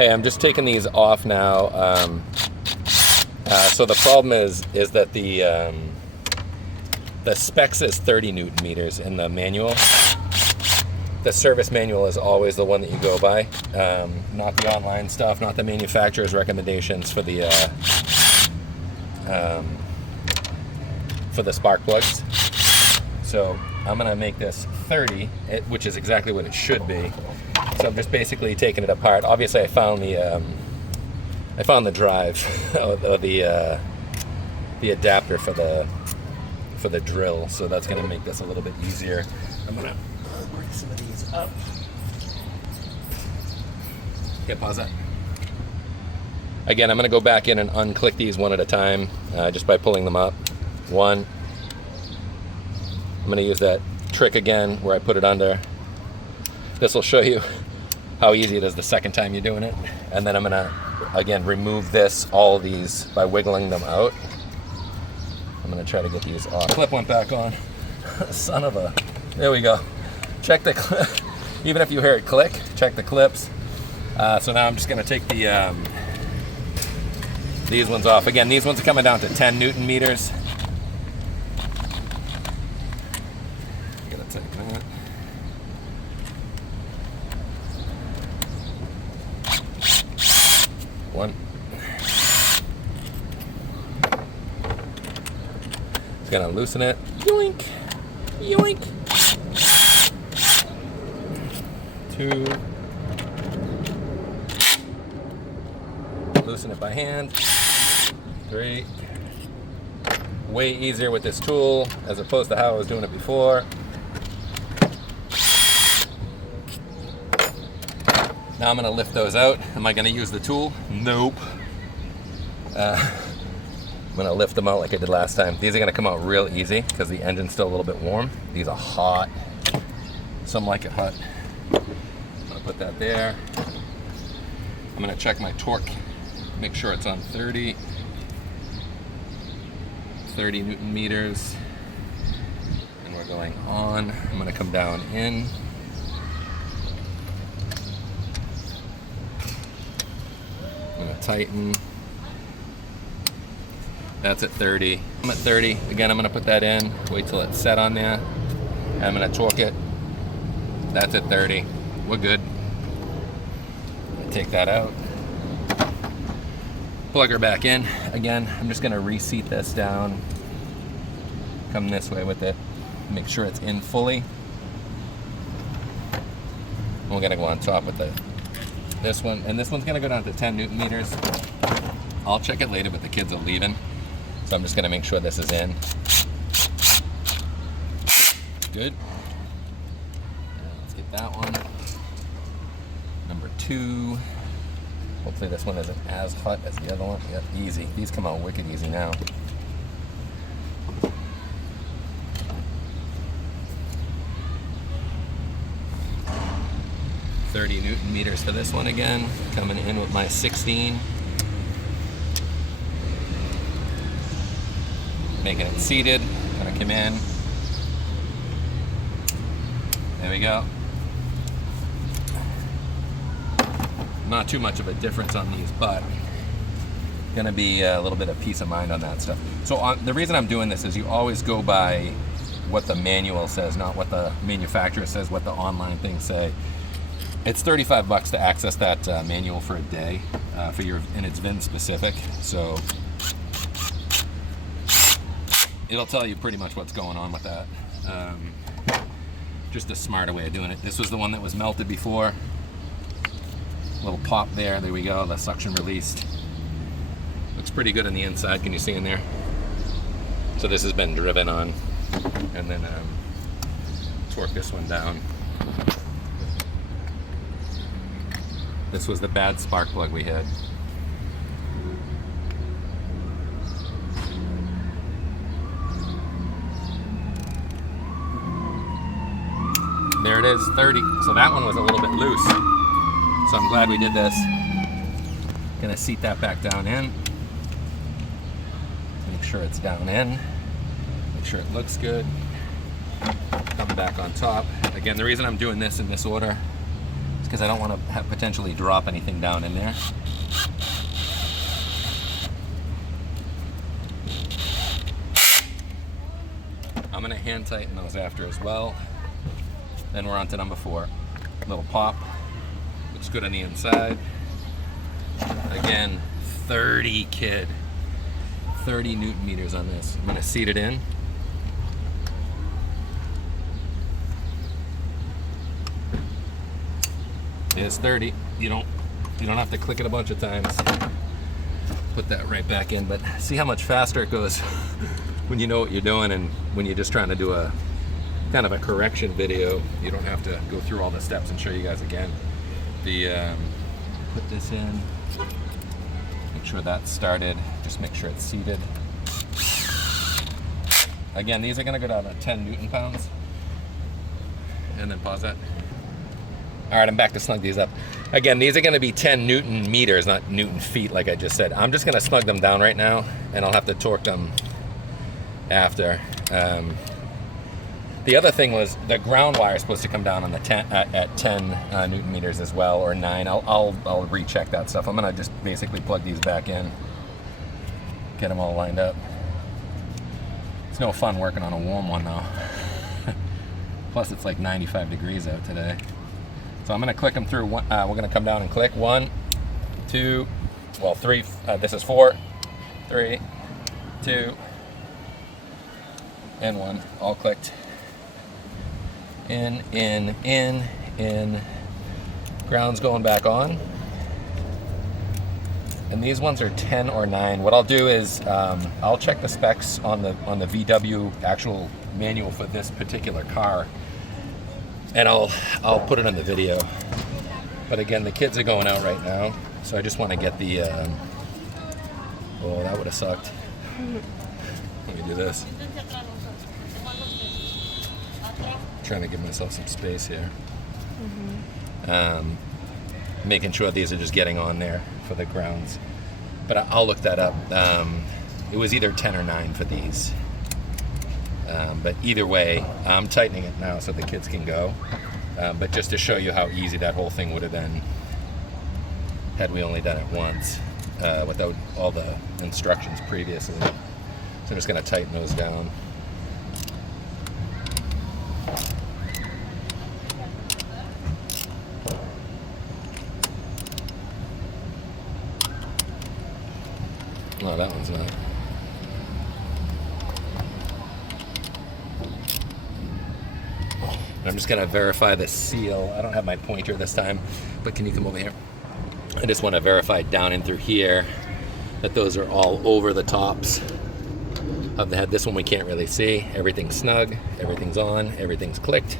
Hey, I'm just taking these off now. So the problem is that the spec says 30 Newton meters in the manual. The service manual is always the one that you go by, not the online stuff, not the manufacturer's recommendations for the spark plugs. So I'm gonna make this 30, which is exactly what it should be. So I'm just basically taking it apart. Obviously, I found the drive, or the adapter for the drill. So that's gonna make this a little bit easier. I'm gonna bring some of these up. Okay, pause that. Again, I'm gonna go back in and unclick these one at a time, just by pulling them up. One. I'm gonna use that trick again where I put it under. This will show you how easy it is the second time you're doing it. And then I'm gonna, again, remove all of these by wiggling them out. I'm gonna try to get these off. Clip went back on. Son of a, there we go. Check the clip. Even if you hear it click, check the clips. So now I'm just gonna take these ones off. Again, these ones are coming down to 10 Newton meters. One. It's gonna loosen it. Yoink! Yoink! Two. Loosen it by hand. Three. Way easier with this tool as opposed to how I was doing it before. Now I'm gonna lift those out. Am I gonna use the tool? Nope. I'm gonna lift them out like I did last time. These are gonna come out real easy because the engine's still a little bit warm. These are hot. Some like it hot. I'm gonna put that there. I'm gonna check my torque. Make sure it's on 30 Newton meters. And we're going on. I'm gonna come down in. I'm gonna tighten. That's at 30. I'm at 30. Again, I'm gonna put that in. Wait till it's set on there. And I'm gonna torque it. That's at 30. We're good. Take that out. Plug her back in. Again, I'm just gonna reseat this down. Come this way with it. Make sure it's in fully. And we're gonna go on top with this one, and this one's gonna go down to 10 Newton meters. I'll check it later, but the kids are leaving. So I'm just gonna make sure this is in. Good. Let's get that one. Number 2. Hopefully this one isn't as hot as the other one. Yep, easy. These come out wicked easy now. .30 Newton meters for this one again. Coming in with my 16. Making it seated. Gonna come in. There we go. Not too much of a difference on these, but gonna be a little bit of peace of mind on that stuff. So the reason I'm doing this is you always go by what the manual says, not what the manufacturer says, what the online things say. It's $35 to access that manual for a day, and it's VIN specific. So it'll tell you pretty much what's going on with that. Just a smarter way of doing it. This was the one that was melted before. Little pop there, there we go, the suction released. Looks pretty good on the inside, can you see in there? So this has been driven on. And then torque this one down. This was the bad spark plug we had. There it is, 30. So that one was a little bit loose. So I'm glad we did this. Gonna seat that back down in. Make sure it's down in. Make sure it looks good. Come back on top. Again, the reason I'm doing this in this order is because I don't want to potentially drop anything down in there. I'm going to hand tighten those after as well. Then we're on to number 4. Little pop. Looks good on the inside. Again, 30 kid. 30 Newton meters on this. I'm going to seat it in. It's 30. You don't have to click it a bunch of times. Put that right back in, but see how much faster it goes when you know what you're doing, and when you're just trying to do a kind of a correction video, you don't have to go through all the steps and show you guys again. Put this in, make sure that's started, just make sure it's seated. Again, these are going to go down to 10 Newton pounds, and then pause that. All right, I'm back to snug these up. Again, these are going to be 10 Newton meters, not Newton feet like I just said. I'm just going to snug them down right now, and I'll have to torque them after. The other thing was the ground wire is supposed to come down on the 10 Newton meters as well, or 9. I'll recheck that stuff. I'm going to just basically plug these back in, get them all lined up. It's no fun working on a warm one though. Plus it's like 95 degrees out today. So I'm going to click them through. We're going to come down and click 1, 2, well 3, this is 4, 3, 2, and 1, all clicked. In. Ground's going back on. And these ones are 10 or 9. What I'll do is I'll check the specs on the VW actual manual for this particular car, and I'll put it in the video. But again, the kids are going out right now, so I just want to get the oh, that would have sucked. Let me do this. Trying to give myself some space here. Making sure these are just getting on there for the grounds, but I'll look that up. It was either 10 or 9 for these, but either way, I'm tightening it now so the kids can go, but just to show you how easy that whole thing would have been had we only done it once without all the instructions previously. So I'm just going to tighten those down. No, that one's not. I'm just going to verify the seal. I don't have my pointer this time, but can you come over here? I just want to verify down in through here that those are all over the tops of the head. This one we can't really see. Everything's snug, everything's on, everything's clicked,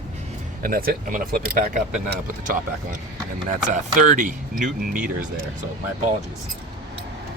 and that's it. I'm going to flip it back up and put the top back on. And that's 30 Newton meters there, so my apologies.